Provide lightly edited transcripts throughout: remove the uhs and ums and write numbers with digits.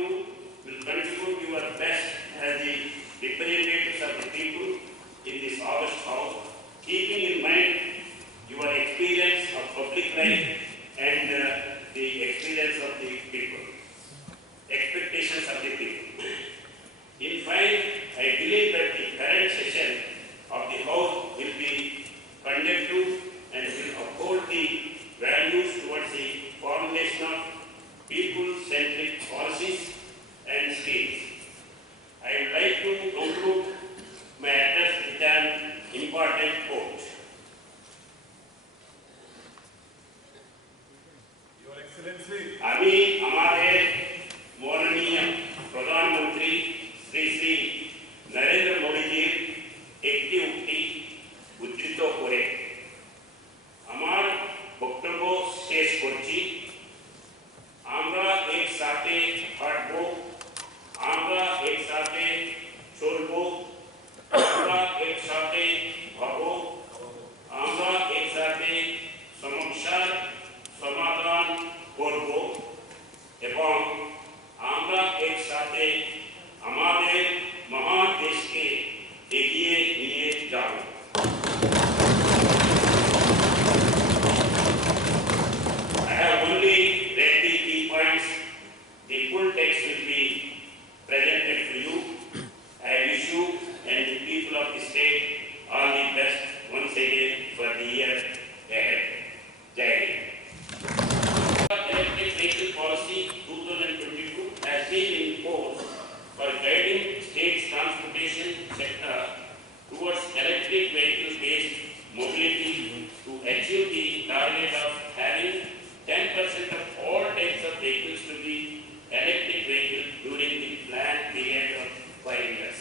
you will contribute your best as the representatives of the people in this August House, keeping in mind your experience of public life and the experience of the people, expectations of the people. In fine, I believe that the current session of the House will be conducive and will uphold the values towards the formulation of people-centric policies and schemes. I would like to conclude my address with an important quote. Your Excellency. अभी हमारे माननीय प्रधानमंत्री श्री नरेंद्र मोदी जी একটি উক্তি উদ্ধৃত করে আমার বক্তব্য শেষ করছি। আমরা একসাথে হাঁটবো, আমরা একসাথে চলবো, আমরা একসাথে ভাবো, আমরা একসাথে সমস্যার সমাধান করব এবং আমরা একসাথে আমাদের মহান দেশকে এগিয়ে নিয়ে যাব। I have only read the key points. The full text will be presented to you. I wish you and the people of the state all the best once again for the year ahead. Jai Hind. Electric vehicle policy 2022 has been in force for guiding state's transportation sector towards electric vehicle-based mobility to achieve the target of having 10% of all types of vehicles to be electric vehicles during the planned period of 5 years.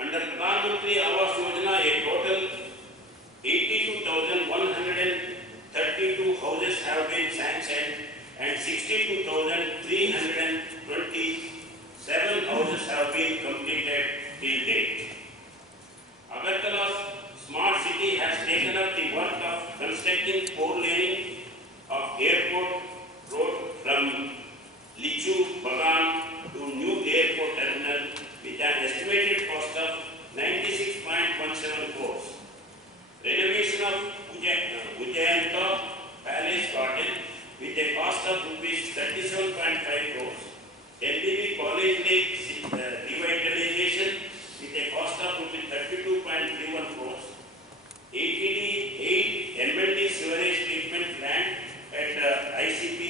Under Pradhan Mantri Awas Yojana, a total 82,132 houses have been sanctioned and 62,327 houses have been completed till date. Agartala's smart city has taken up the work of constructing 4-laning of airport road from Lichu Bagan to new airport terminal with an estimated cost of 96.17 crores. Renovation of Ujjayanta Palace Garden with a cost of rupees 37.5 crores. MBB College Lake revitalization with a cost of rupees 32.31 crores. 8 MLD sewerage treatment plant at ICP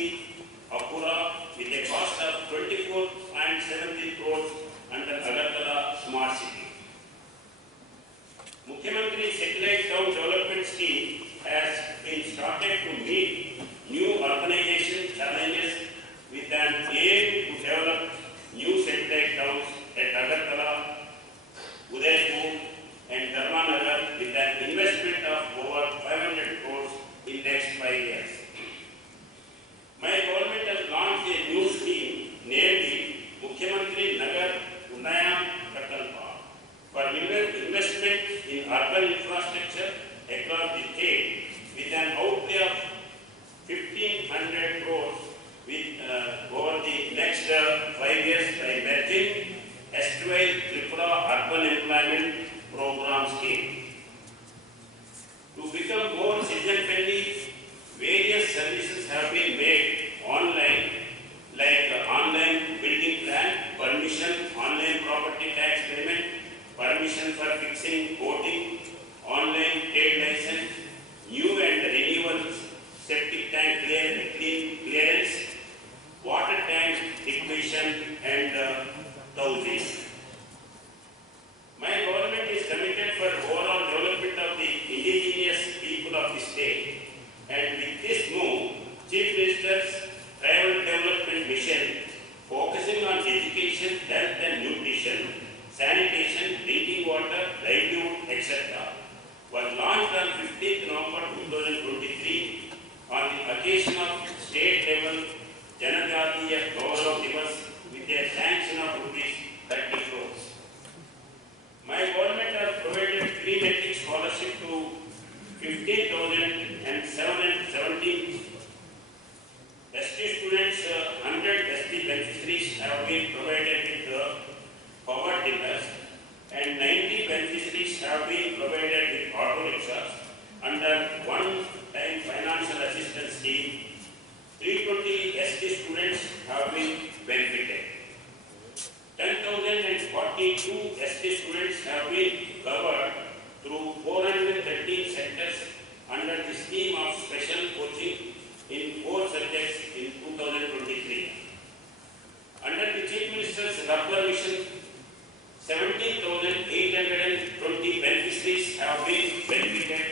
Apura with a cost of 24.70 crores under Agartala Smart City. Mukhyamantri Satellite Town Development Scheme has been started to meet new urbanization challenges with an aim to develop new satellite towns at Agartala, Udaipur and Dharmanagar with an investment of over 500 crores in next 5 years. My government has launched a new scheme namely Mukhyamantri Nagar Unnayam Prakalpa for investment in urban infrastructure across the state with an outlay of 1,500 crores with over the next 5 years by merging erstwhile Tripura Urban Employment Program Scheme. To become more citizen-friendly, various services have been made online like online building plan, permission, online property tax payment, permission for fixing voting, online trade license, new and renewal septic tank clearance, water tank equation and housing. My government is committed for overall development of the indigenous people of the state, and with this move, Chief Minister's Tribal Development Mission focusing on education, health and nutrition, sanitation, drinking water, livelihood, etc. was launched on 15th November 2023 on the occasion of state level Janajatiya Gaurav Divas with a sanction of rupees 30 crores. My government has provided free metric scholarship to 15,717 ST students, 100 ST beneficiaries have been provided with power tillers and 90 beneficiaries have been provided with auto rickshaws under one-time financial assistance scheme. 320 ST students have been benefited. 10,042 ST students have been covered through 413 centers under the scheme of special coaching in 4 subjects in 2023. Under the Chief Minister's Rajyapal mission, 17,820 beneficiaries have been benefited,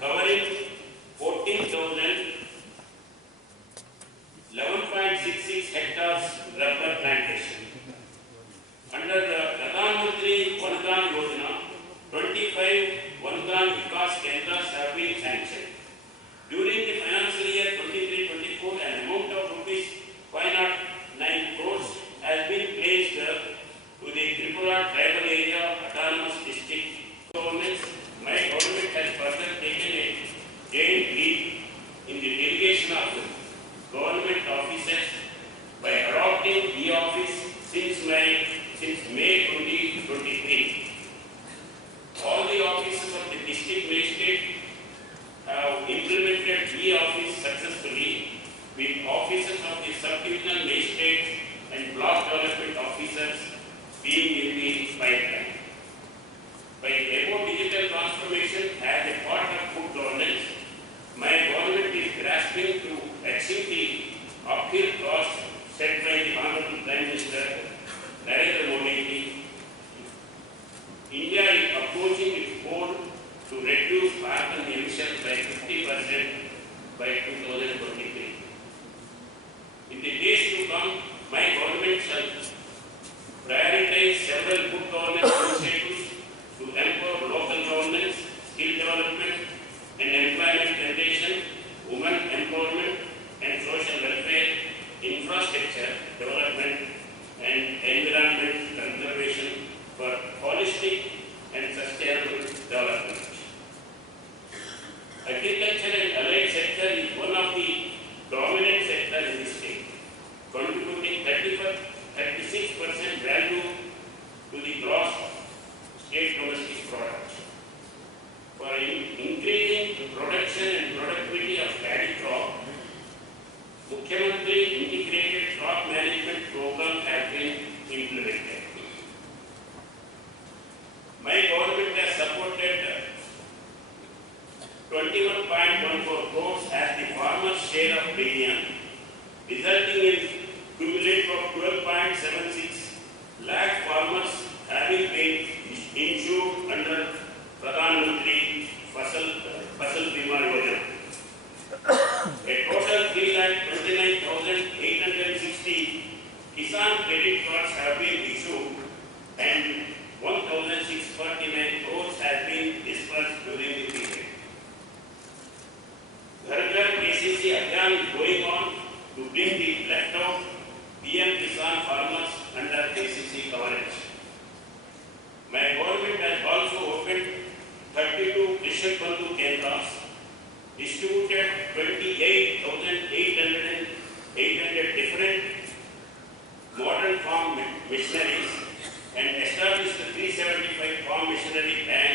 covering 11.66 hectares rubber plantation. Under the Pradhan Mantri Vandan Yojana, 25 Vandan Vikas Kendras have been sanctioned. During the financial year 23-24, an amount of rupees 509 crores has been placed to the Tripura tribal area autonomous district governments. My government has further taken a giant leap in the delegation of government officers by adopting e-office since May 2023. All the offices of the district magistrate have implemented e-office successfully, with offices of the sub-divisional magistrates and block development officers being in the pipeline. By above digital transformation as a part of good governance, my government is grasping to achieve the uphill cost set by the Honorable Prime Minister Narendra Modi. India is approaching its goal to reduce carbon emissions by 50% by 2023. In the days to come, my government shall prioritize several good governance initiatives to empower local governance, skill development and employment generation, women empowerment and social welfare, infrastructure development and environment conservation for holistic and sustainable development. Agriculture and allied sector is one of the dominant sectors in the state, contributing 36% value to the gross state domestic product. For increasing production and productivity of paddy crop, Mukhyamantri Integrated Crop Management Program has been implemented. My government has supported 21.14 crores as the farmer's share of premium, resulting in cumulative of 12.76 lakh farmers having been insured under Pradhan Mantri Fasal Bima Yojana. A total 3,29,860 Kisan credit cards have been issued and 1,649 crores has been disbursed during the period. Ghar Ghar KCC Abhiyan is going on to bring the left out PM Kisan farmers under KCC coverage. My government has also opened 32 Krishna Bandhu Kendras, distributed 28,800 different modern farm machineries and established 375 farm machinery banks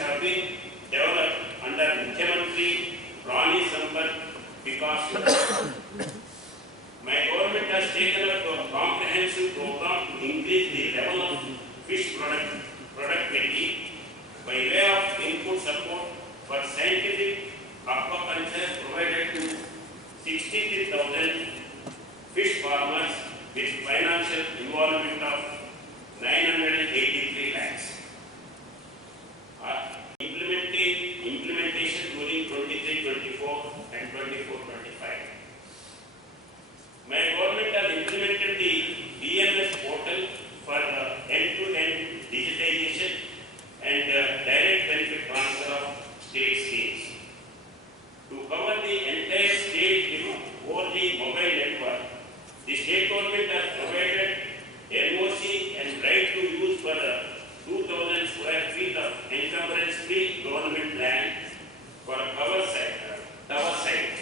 have been developed under Mukhyamantri Rani Sampat because my government has taken up a comprehensive program to increase the level of fish productivity by way of input support for scientific aquaculture provided to 63,000 fish farmers with financial involvement of 983 lakhs. Implementation during 23-24 and 24-25. My government has implemented the DMS portal for end-to-end digitization and direct benefit transfer of state schemes. To cover the entire state over the mobile network, the state government has provided NOC and right to use for 2,000 square feet of encumbrance-free government land for a tower site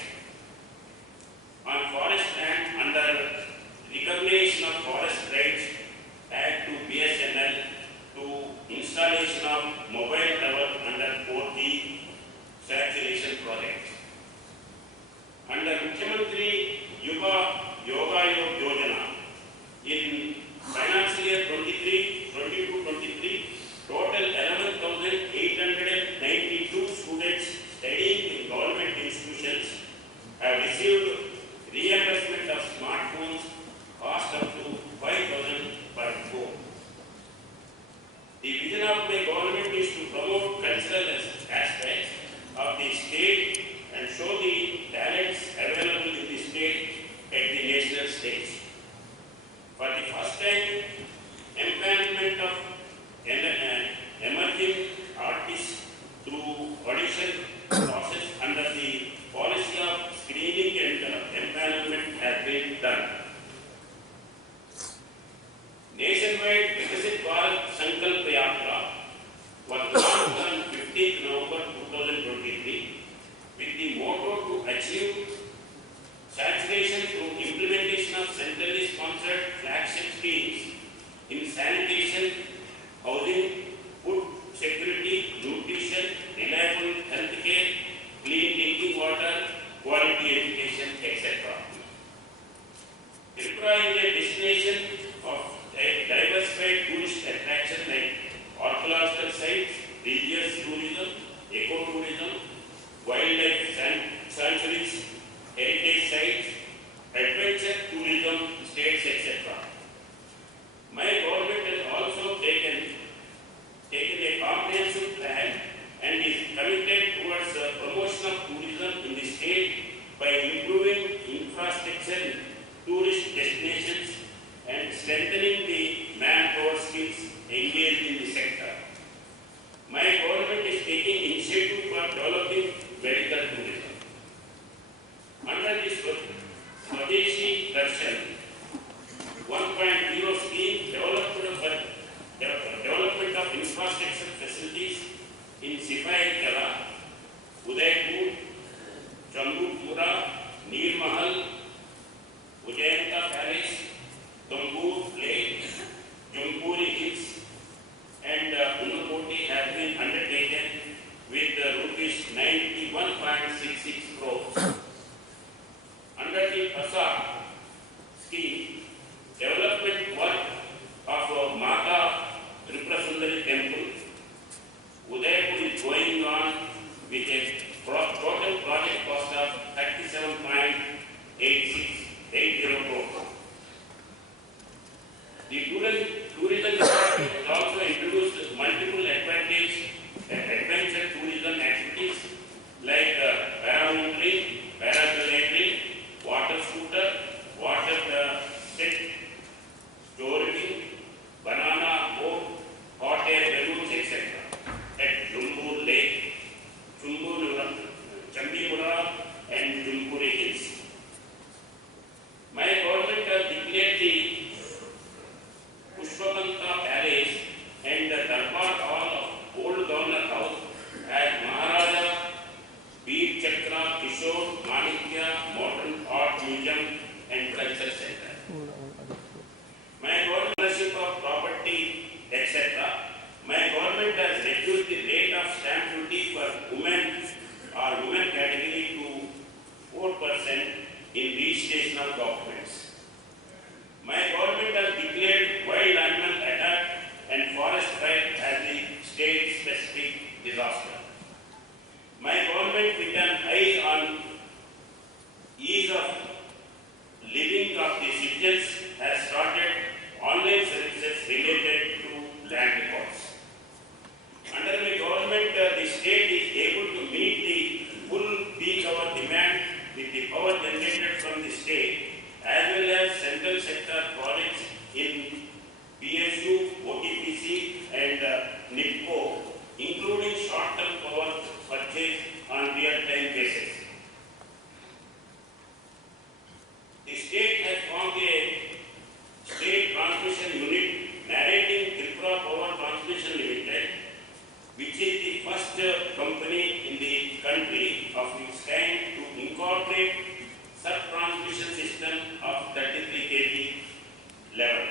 on forest land under recognition of forest rights Act to BSNL to installation of mobile tower under 4G saturation project. Under Mukhyamantri Yoga Yojana in financial year 22-23, total 11,892 students studying in government institutions have received reimbursement of smartphones cost up to 5,000 per phone. The vision of my government is to promote cultural aspects of the state and show the talents available in the state at the national stage. For the first time, empowerment of emerging artists through audition process under the policy of screening and empowerment has been done. Nationwide Vikasit Bharat Sankalp Yatra was launched on 15th November 2023 with the motto to achieve saturation through implementation of centrally sponsored flagship schemes in sanitation, housing, food security, nutrition, reliable health care, clean drinking water, quality education, etc. Tripura is a destination of a diversified tourist attraction like archaeological sites, religious tourism, eco-tourism, wildlife sanctuaries, heritage sites, adventure tourism, states, etc. My government has also taken a comprehensive plan and is committed towards the promotion of tourism in the state by improving infrastructure in tourist destinations and strengthening the manpower skills engaged in the sector. My government is taking initiative for developing medical tourism. Under this Swadeshi Darshan 1.0 scheme development of infrastructure facilities in Sipai Kala, Udaipur, Chambupura, Neer Mahal, Ujayanta Palace, Tambur Lake, Jumpuri Hills, and Unakoti have been undertaken with rupees 91.66 crores. Under the PASA scheme, development work of Mata Tripura temple, Udaipur is going on with a total project cost of 37.80 crores. The tourism department has also introduced multiple adventure tourism activities like paramountaineering, paragliding, water scooter, water jet, touring, banana boat, hot air balloons, etc. at Lumbur Lake, Chambi of stamp duty for women or women category to 4% in registration of documents. My government has declared wild animal attack and forest fire as the state-specific disaster. My government, with an eye on ease of living of the citizens, has started online services related to land records. Under my government, the state is able to meet the full peak hour demand with the power generated from the state as well as central sector projects in PSU, OTPC and NIPCO, including short-term power purchase on real-time basis. The state has formed a state transmission unit narrating Tripura Power Transmission Limited, which is the first company in the country of its kind to incorporate sub-transmission system of 33 kV level.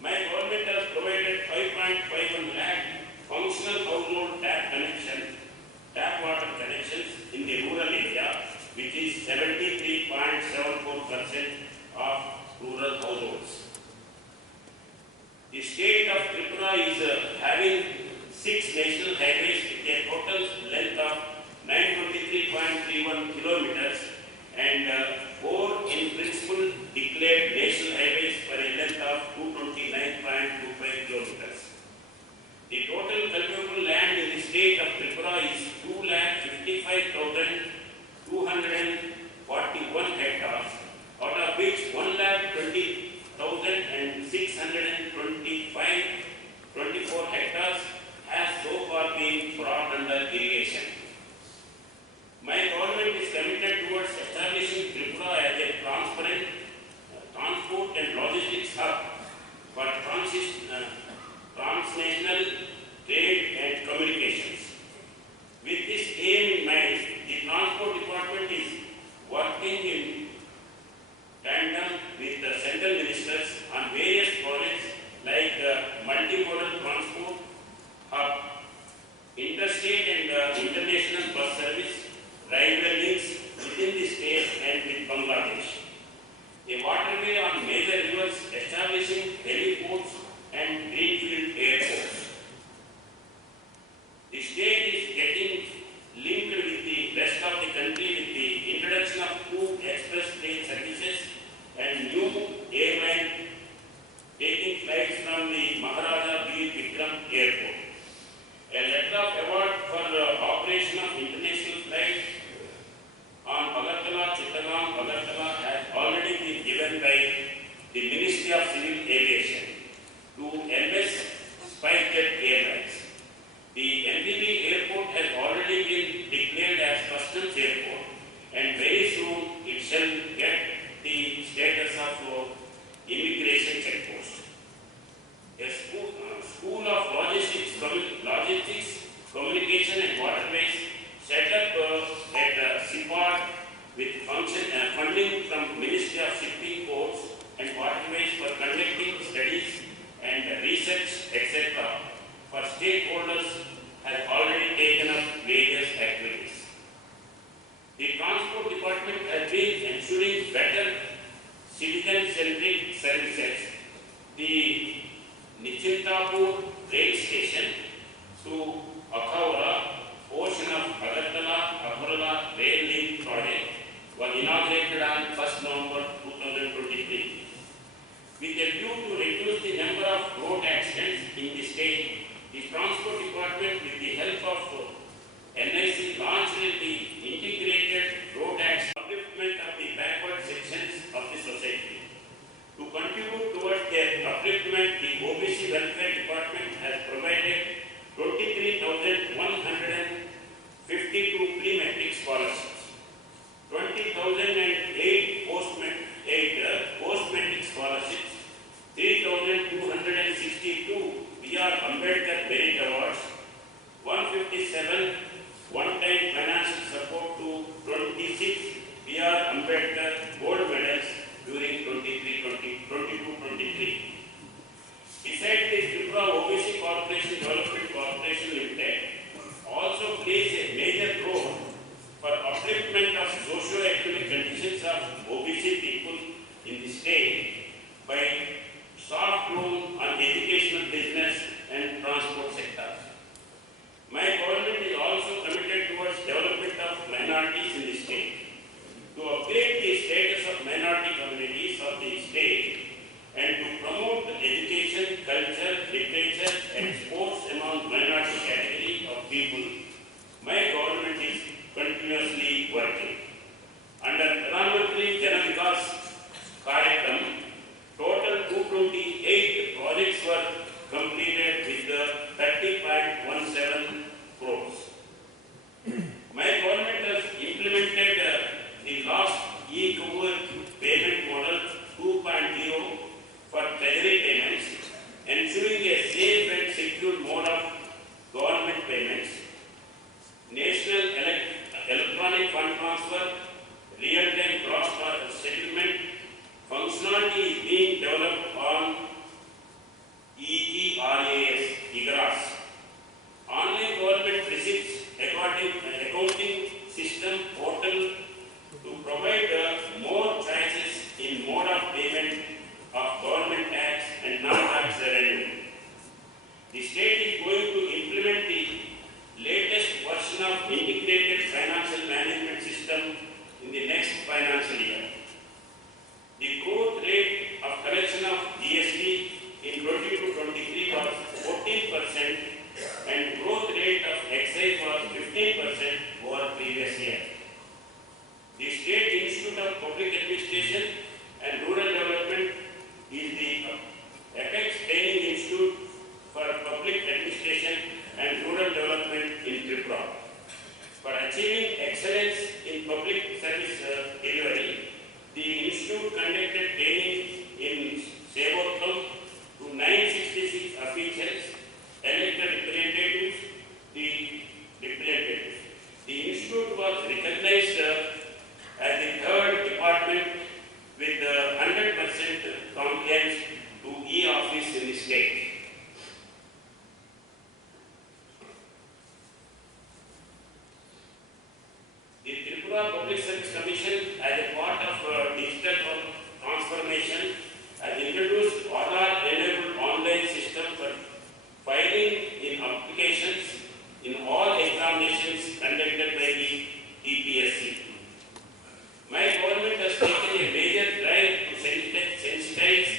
My government has provided 5.51 lakh functional household tap water connections in the rural area, which is 73.74% of rural households. The state of Tripura is having 6 national highways with a total length of 923.31 kilometers and 4 in principle declared national highways for a length of 229.25 kilometers. The total cultivable land in the state of Tripura is 2,55,241 hectares, out of which 1,20,624 hectares has so far been brought under irrigation. My government is committed towards establishing Tripura as a transparent transport and logistics hub for transnational trade and communications. With this aim in mind, the Transport Department is working in tandem with the central ministers on various projects like multimodal transport hub, interstate and international bus service, railway links within the state and with Bangladesh, a waterway on major rivers, establishing heliports and greenfield airports. The state is getting linked with the rest of the country with the introduction of 2 express train services and new airline taking flights from the Maharaja Bir Vikram Airport. A letter of award for operation of international flights on Agartala, Chittagong, Agartala has already been given by the Ministry of Civil Aviation to MS Spicejet Airlines. The MPB airport has already been declared as Customs Airport and very soon it shall get the status of immigration checkpost. A school of logistics, communication and waterways set up at Speach with funding from Ministry of Shipping, Ports and Waterways for conducting studies and research, etc. for stakeholders has already taken up various activities. The Transport Department has been ensuring better citizen-centric services. The Nichintapur rail station to Akhaura portion of Agartala-Akhurala rail link project was inaugurated on 1st November 2023. With a view to reduce the number of road accidents in the state, the Transport Department, with the help of NIC, launched the integrated road accident upliftment of the backward sections of the society. To contribute towards their upliftment, the OBC Welfare Department has provided 23,152 pre-matric scholarships, 20,008 post-matric scholarships, 3,262 B.R. Ambedkar Merit Awards, 157 one-time financial support to 26 B.R. Ambedkar Gold Medals during 22-23. Besides the Tripura OBC Corporation Development Corporation Limited betterment of socio-economic conditions of OBC people in the state by soft loan on educational, business and transport sectors. My government is also committed towards development of minorities in the state. To upgrade the status of minority communities of the state and to promote education, culture, literature and sports among minority category of people, my government is continuously working. Under Pradhan Mantri Jan Vikas Karyakram, total 228 projects were completed with 30.17 crores. My government has implemented the last e-KOKBOROK payment model 2.0 for treasury payments, ensuring a safe and secure mode of government payments. National electronic fund transfer, real-time cross settlement functionality is being developed on IGRAS. Online government receipts accounting system portal to provide more choices in mode of payment of government tax and non-tax revenue. The state is going to implement the latest version of integrated financial management system in the next financial year. The growth rate of collection of GST in 22-23 was 14% and growth rate of excise was 15% over previous year. The State Institute of Public Administration and Rural Development is the apex training institute for public administration and rural development in Tripura. For achieving excellence in public service delivery, the institute conducted training in Sevotham to 966 officials, elected representatives. The institute was recognized as the third department with 100% compliance to e-office in the state. The Tripura Public Service Commission, as a part of digital transformation, has introduced Aadhaar-enabled online system for filing in applications in all examinations conducted by the TPSC. My government has taken a major drive to sensitize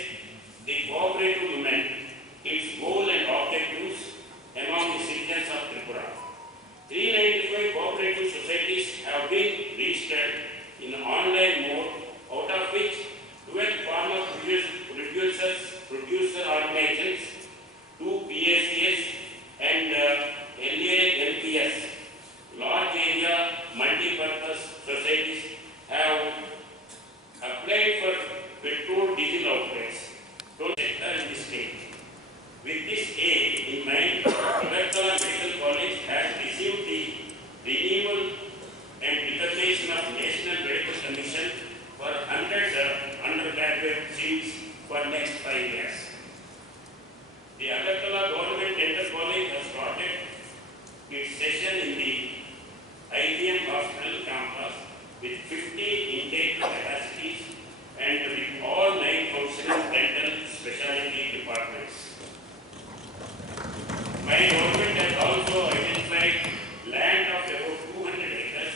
the cooperative movement, its goal and objectives among the citizens of Tripura. 395 cooperative societies have been registered in online mode, out of which 12 farmer producer organizations, 2 PSCs and LANPS, large area multi-purpose societies, have applied for petrol diesel outlets in the state. With this aim in mind, Rajyapal Medical College has received the renewal and recognition of National Medical Commission for 100 undergraduate seats for next 5 years. The Rajyapal Government Dental College has started its session in the IBM Hospital campus with 50 intake capacities and with all 9 functioning dental specialty departments. My government has also identified land of about 200 acres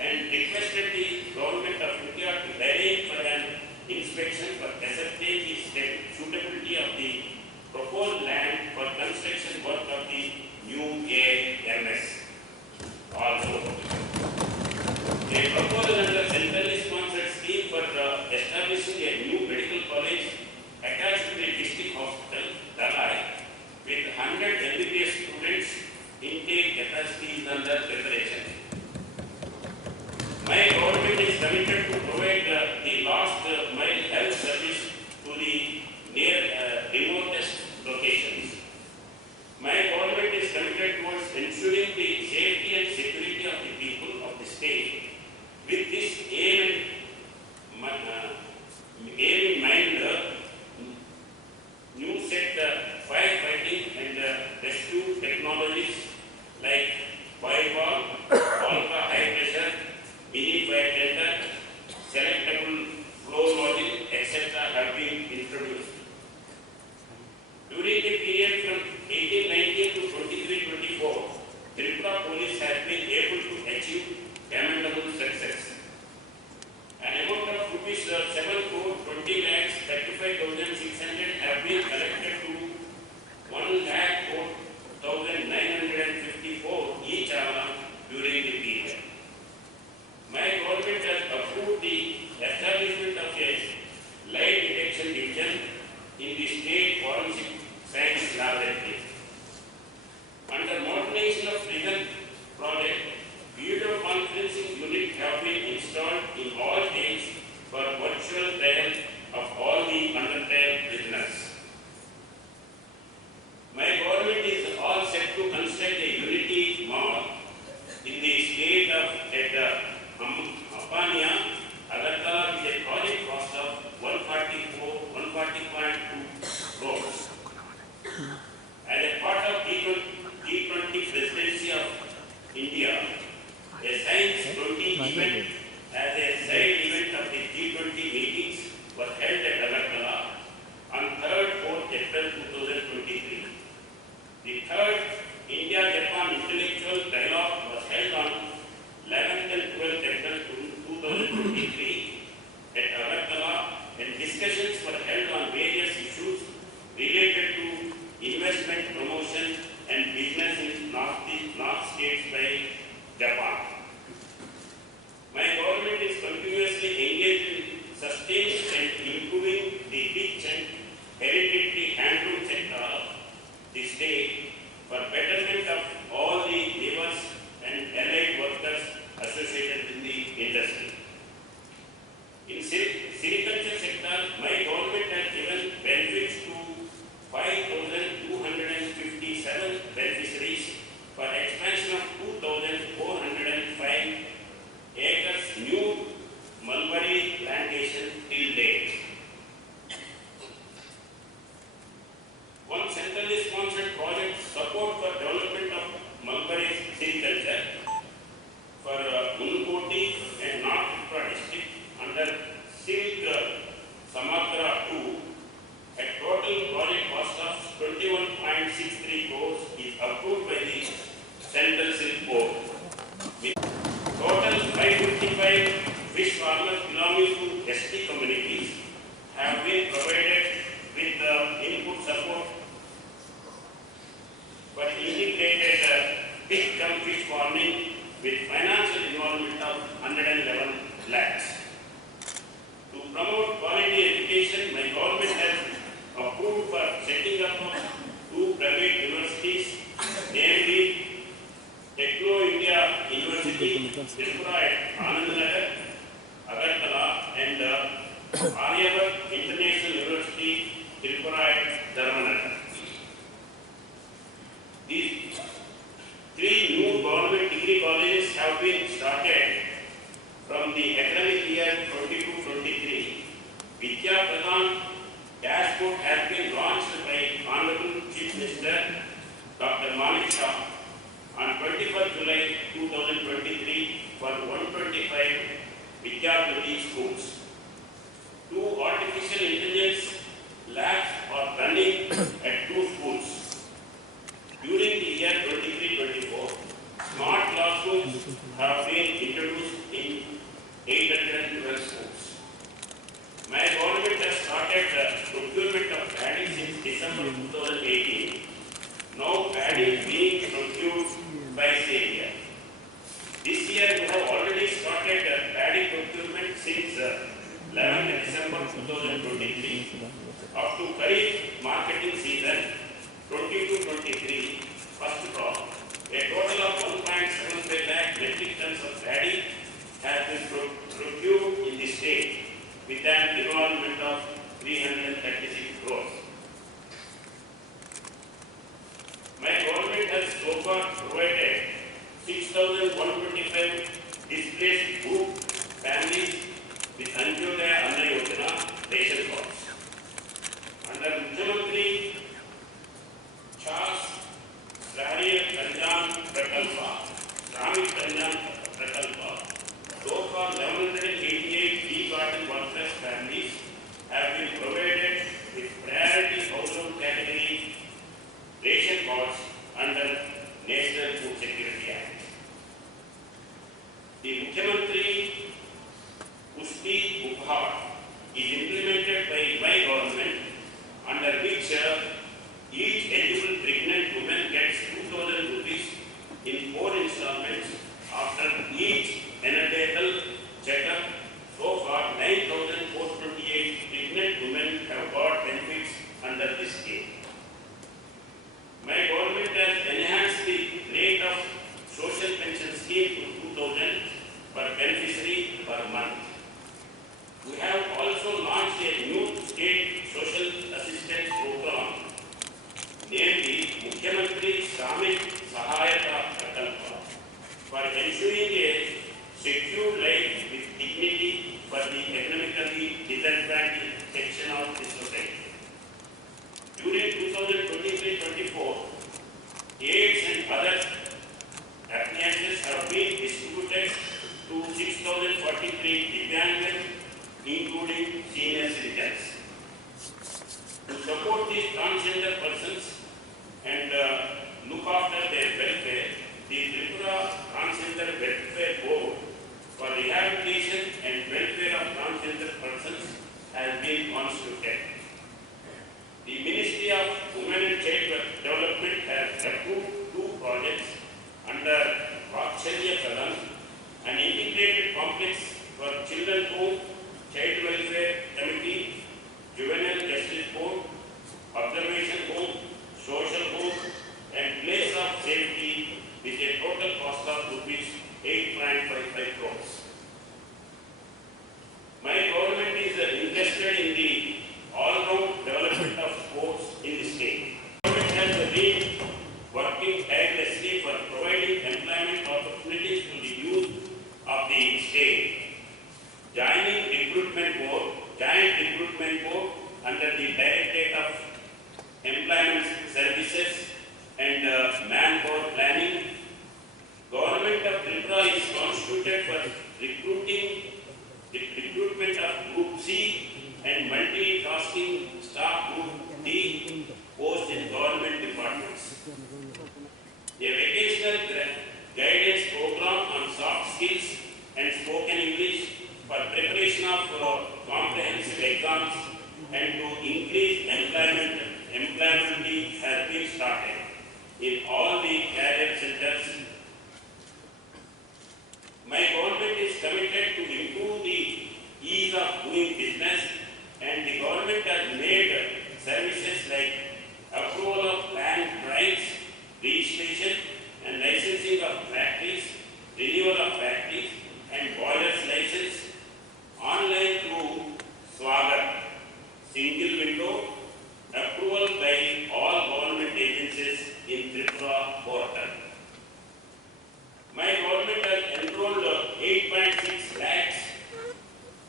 and requested the Government of India to arrange for an inspection for ascertain the suitability of the proposed land for construction work of the new AMS. Also, a proposal under centrally sponsored scheme for establishing a new medical college attached to the district hospital, Dalai, with 100 MBBS students, intake capacity is under preparation. My government is committed to provide the last mile health service to the remotest locations. My government is committed towards ensuring the safety and security of the people of the state. With this aim in mind, new set firefighting and rescue technologies like fireball, ultra high pressure, mini police has been able to achieve commendable success. An amount of rupees 7 crore 20 lakhs 35,600 have been collected to 1 lakh 4,954 each annum during the period. My government has approved the establishment of a lie detection division in the State Forensic Science Laboratory. Under modernization of prison project, video conferencing units have been installed in all states for virtual trial of all the under trial prisoners. My government is all set to construct a unity mall in the state of Apania, Agartala with a project cost of 140.2 crores. As a part of G20 presidency of India, a Science 20 event as a side event of the G20 meetings was held at Rajyapal on 3rd 4th April 2023. The third India-Japan Intellectual Dialogue was held on 11th and 12th April 2023 at Rajyapal, and discussions were held on various issues related to investment promotion and business in North states by Japan. My government is continuously engaged in sustaining and improving the rich and hereditary handloom sector of the state for betterment of all the laborers and allied workers associated with the industry. In sericulture sector, my government has given benefits to 5,257 beneficiaries for expansion of 2,405 acres new mulberry plantation till date. One centrally sponsored project support for development of mulberry sericulture for Unukoti and North Tripura district under Silk Samagra 2 at total project cost of 21.63 crores is approved by the Central Silk Board. Total 555 fish farmers belonging to ST communities have been provided with input support for integrated big term fish farming with financial involvement of 111 lakhs. To promote quality education, my government has approved for setting up of 2 private universities, namely Techno India University, Tripura at Anandnagar, Agartala, and Rajyapal International University, Tripura at Dharmanagar. These 3 new government degree colleges have been started from the academic year 22-23. Vidya Pradhan dashboard has been launched by Honorable Chief Minister Dr. Manik Shah on 21st July 2023 for 125 Vidyapati schools. 2 artificial intelligence labs are running at 2 schools. During the year 23-24, smart classrooms have been introduced in 812 schools. My government has started the procurement of paddy since December 2018. Now paddy is being procured by Savia. This year we have already started paddy procurement since 11th December 2023 up to Kharif marketing season 22-23 first crop. A total of 1.75 lakh metric tons of paddy has been procured in the state with an involvement of 336 crores. My government has so far provided 6,125 displaced group families with Antyodaya Anna Yojana ration cards. Under Mukhyamantri Charles Rahariya Kanjan Prakalpa, Sramik Kanjan Prakalpa, so far 1188 tea garden workers families have been provided with priority household category ration cards under National National Food Security Act. The Mukhyamantri Pushti Upahar is implemented by my government, under which each eligible pregnant woman gets 2,000 rupees in 4 installments after each antenatal checkup. So far, 9,428 pregnant women have got benefits under this scheme. My government has enhanced the rate of social pension scheme to 2,000 per beneficiary per month. We have also launched a new state social assistance program, namely Mukhyamantri Shramik Sahayata Prakalpa, for ensuring a secure life with dignity for the economically disadvantaged section of the society. During 2023-24, AIDS and other appliances have been distributed to 6,043 Divyangan, including senior citizens. To support these transgender persons and look after their welfare, the Tripura Transgender Welfare Board for Rehabilitation and Welfare of Transgender Persons has been constituted. The Ministry of Women and Child Development has approved 2 projects under Vakchalya Pradhan, an integrated complex for children home, child welfare committee, juvenile justice board, observation home, social home, and place of safety with a total cost of rupees 8.55 crores. My government is interested in the all-round development of sports in the state. The government has been working tirelessly for providing employment opportunities to the youth of the state. Joint recruitment board under the Directorate of Employment Services and Manpower Planning. Government of Tripura is constituted for recruitment of Group C and multitasking staff Group D posts in government departments. A vocational guidance program on soft skills and spoken English for preparation of comprehensive exams and to increase employability has been started in all the career centers. My government is committed to improve the ease of doing business, and the government has made services like approval of land rights, registration and licensing of factories, renewal of factories and boilers license online through Swagat, single window, approval by all government agencies in Tripura portal. My government has enrolled 8.6 lakhs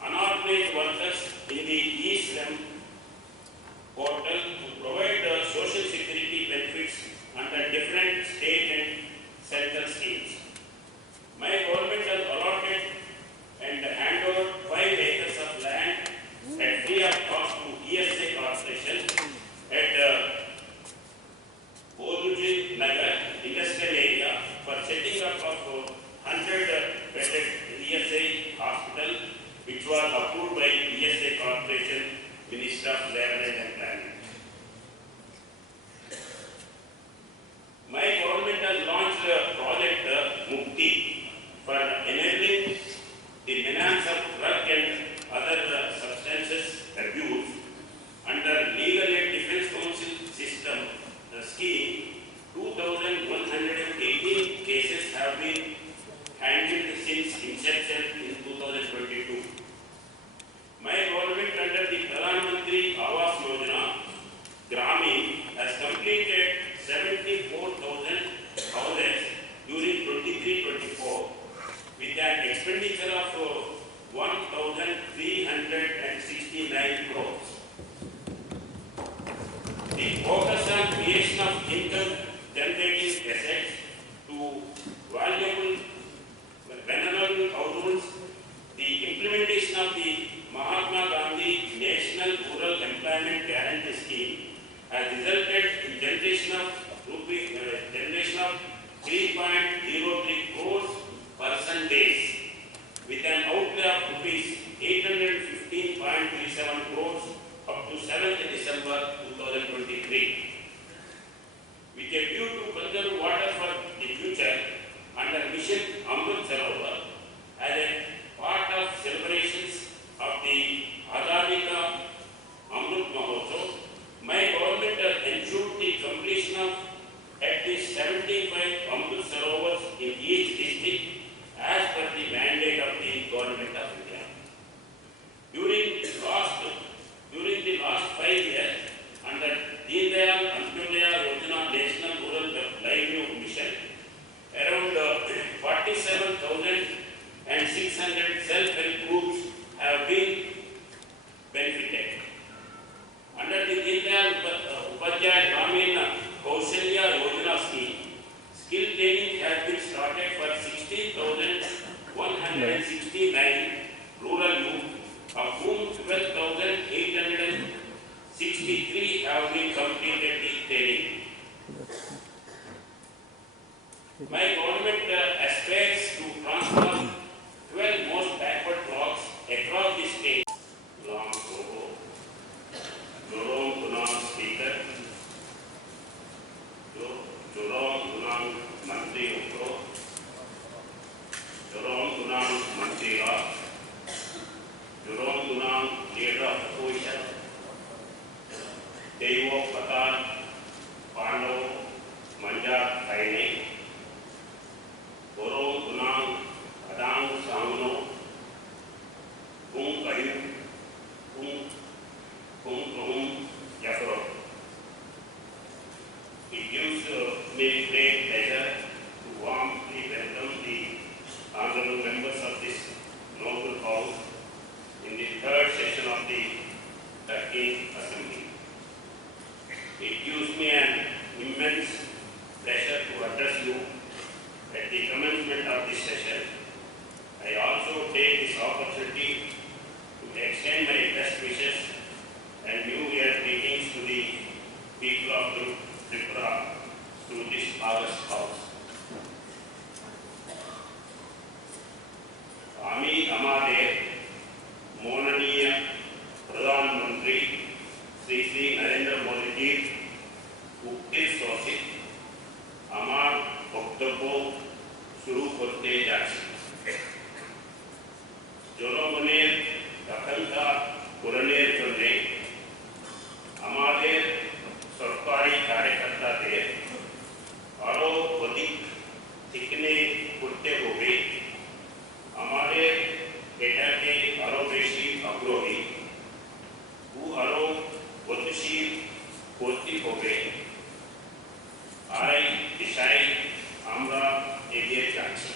unorganized workers in the e-Shram portal to provide social security benefits under different state and central schemes. My government has allotted and handed over 5 acres of land at free of cost to ESA Corporation at Boduji Nagar industrial area for setting up of 100-bedded ESA hospital, which was approved by ESA Corporation, Minister of Labor and Employment. My government has launched a project Mukti for enabling the menace of drug and other substances abuse under Legal Aid Defense Council system scheme. 2,118 cases have been handled since inception in 2022. My government under the Pradhan Mantri Awas Yojana Gramin has completed 74,000 houses during 23-24 with an expenditure of 1,369 crores. The focus on creation of income generating assets to valuable vulnerable households, the implementation of the Mahatma Gandhi National Rural Employment Guarantee Scheme has resulted in generation of 3 3.03 crores person days with an outlay of rupees 815.37 crores up to 7th December 2023. With a view to conserve water for the future under Mission Amrit Sarovar as a part of celebrations of the Azadi Ka Amrit Mahotsav, my government has ensured the completion of at least 75 Amrit Sarovars in each district as per the mandate of the Government of India. During the last 5 years, under Deen Dayal Antyodaya Yojana National Rural Livelihood Mission, around 47,600 self-help groups have been benefited. Under the Deen Dayal Upadhyaya Gramina Kaushalya Yojana scheme, skill training has been started for 16,169 rural youth, of whom 12,863 have been completed the training. My government aspires to transform 12 most backward blocks across the state. Jorong Gunang Speaker, Jorong Gunang Mantri Ukro, Jorong Gunang Mantri Ra, Jorong Gunang Leader of Opposition, Devo Patan, Pando, Manja Kaine, Jorong Gunang Adang Sangno, Kung Kayu, Kung Yafro. It gives me great pleasure to warmly welcome the honorable members of this noble house in the third session of the 13th Assembly. It gives me an immense pleasure to address you at the commencement of this session. I also take this opportunity to extend my best wishes and New Year greetings to the people of Tripura through this August house. Ami Amade Monaniya Pradhan Mantri Sri Narendra Modi ji Ukti Sosit Amar Boktobo Suru Korte Jachi Jolomoner Dakhanta Puraner Chonne Amader Sarkari Karyakartaদের আরো অধিক ঠিকনে করতে হবে আমাদের এটাকে আরো বেশি আগ্রহী ও আরো গতিশীল করতে হবে আর এই দিশায় আমরা এগিয়ে যাচ্ছি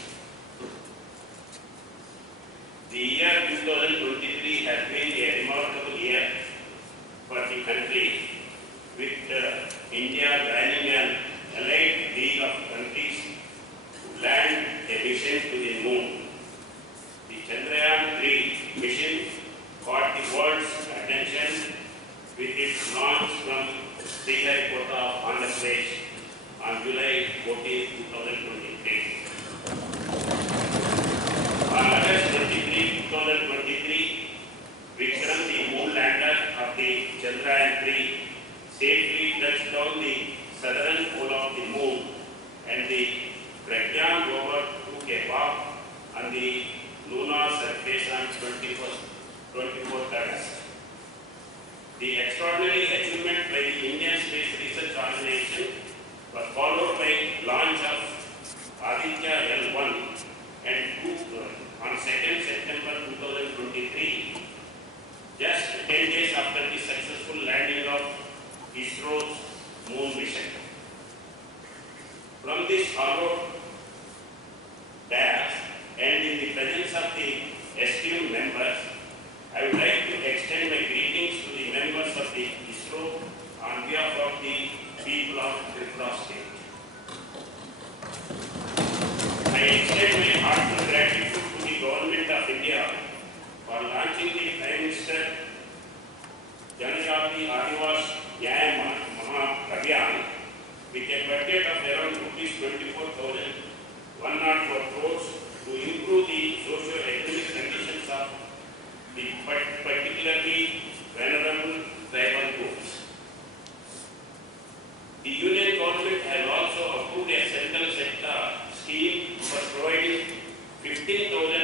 The year 2023 has been a remarkable year for the country, with India joining an allied league of countries to land a mission to the moon. The Chandrayaan-3 mission caught the world's attention with its launch from Sriharikota of Andhra Pradesh on July 14, 2023. On August 23, 2023, Vikram, the moon lander of the Chandrayaan-3, safely touched down the southern pole of the moon, and the Pragyan rover took a walk on the lunar surface on 24th August. The extraordinary achievement by the Indian Space Research Organization was followed by launch of Aditya L1 and 2 on 2nd September 2023, just 10 days after the successful landing of ISRO's moon mission. From this hallowed dais and in the presence of the esteemed members, I would like to extend my greetings to the members of the ISRO on behalf of the people of Tripura state. I extend my heartfelt gratitude to the Government of India for launching the Prime Minister Janajati Adivas Nyaya Maha Abhiyan with a budget of around rupees 24,104 crores to improve the socio-economic conditions of the particularly vulnerable tribal groups. The Union Government has also approved a central sector scheme for providing 15,000